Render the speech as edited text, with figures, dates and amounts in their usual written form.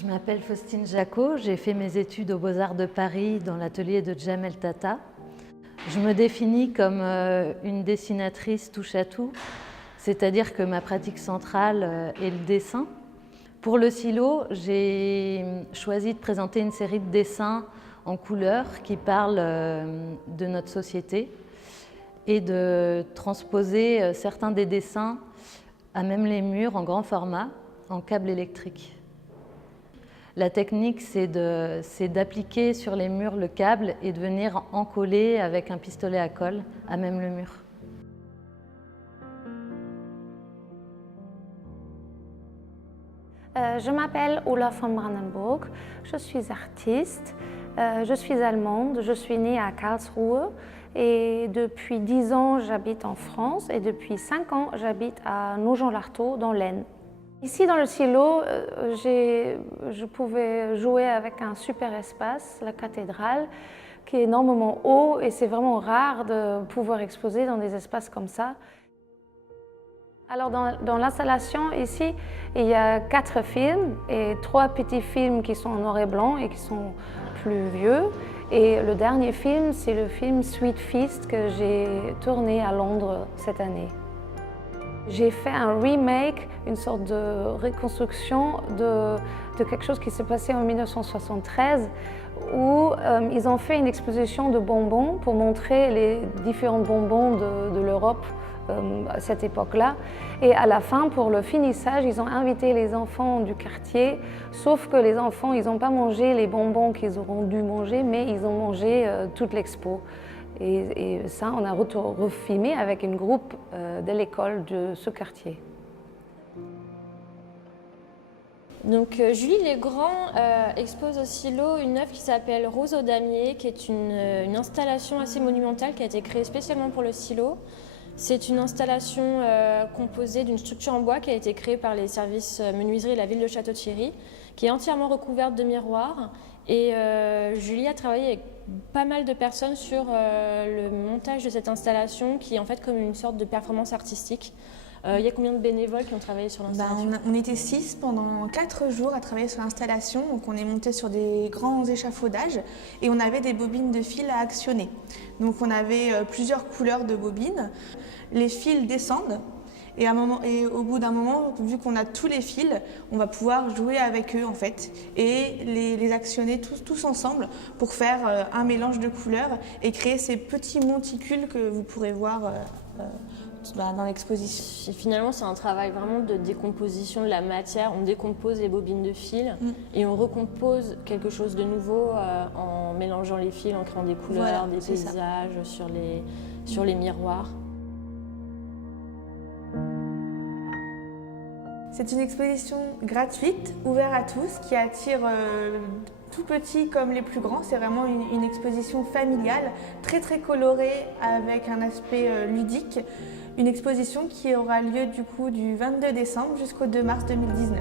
Je m'appelle Faustine Jacot, j'ai fait mes études aux Beaux-Arts de Paris dans l'atelier de Djamel Tata. Je me définis comme une dessinatrice touche-à-tout, c'est-à-dire que ma pratique centrale est le dessin. Pour le silo, j'ai choisi de présenter une série de dessins en couleurs qui parlent de notre société et de transposer certains des dessins à même les murs en grand format, en câble électrique. La technique, c'est d'appliquer sur les murs le câble et de venir en coller avec un pistolet à colle à même le mur. Je m'appelle Ulla von Brandenburg, je suis artiste, je suis allemande, je suis née à Karlsruhe et depuis 10 ans j'habite en France et depuis 5 ans j'habite à Nogent-l'Artaud dans l'Aisne. Ici dans le silo, je pouvais jouer avec un super espace, la cathédrale, qui est énormément haut et c'est vraiment rare de pouvoir exposer dans des espaces comme ça. Alors dans l'installation ici, il y a 4 films et 3 petits films qui sont en noir et blanc et qui sont plus vieux. Et le dernier film, c'est le film Sweet Feast que j'ai tourné à Londres cette année. J'ai fait un remake, une sorte de reconstruction de quelque chose qui s'est passé en 1973 où ils ont fait une exposition de bonbons pour montrer les différents bonbons de l'Europe à cette époque-là. Et à la fin, pour le finissage, ils ont invité les enfants du quartier, sauf que les enfants, ils n'ont pas mangé les bonbons qu'ils auront dû manger, mais ils ont mangé toute l'expo. Et ça, on a refilmé avec un groupe de l'école de ce quartier. Donc Julie Legrand expose au silo une œuvre qui s'appelle Rose au damier, qui est une installation assez monumentale qui a été créée spécialement pour le silo. C'est une installation composée d'une structure en bois qui a été créée par les services menuiserie de la ville de Château-Thierry, qui est entièrement recouverte de miroirs. Et Julie a travaillé avec pas mal de personnes sur le montage de cette installation qui est en fait comme une sorte de performance artistique. Il y a combien de bénévoles qui ont travaillé sur l'installation? On était 6 pendant 4 jours à travailler sur l'installation. Donc on est monté sur des grands échafaudages et on avait des bobines de fil à actionner. Donc on avait plusieurs couleurs de bobines. Les fils descendent et au bout d'un moment, vu qu'on a tous les fils, on va pouvoir jouer avec eux en fait et les actionner tous ensemble pour faire un mélange de couleurs et créer ces petits monticules que vous pourrez voir dans l'exposition. Finalement, c'est un travail vraiment de décomposition de la matière. On décompose les bobines de fil et on recompose quelque chose de nouveau en mélangeant les fils, en créant des couleurs, des paysages sur les miroirs. C'est une exposition gratuite, ouverte à tous, qui attire tout petits comme les plus grands. C'est vraiment une exposition familiale, très colorée, avec un aspect ludique. Une exposition qui aura lieu du 22 décembre jusqu'au 2 mars 2019.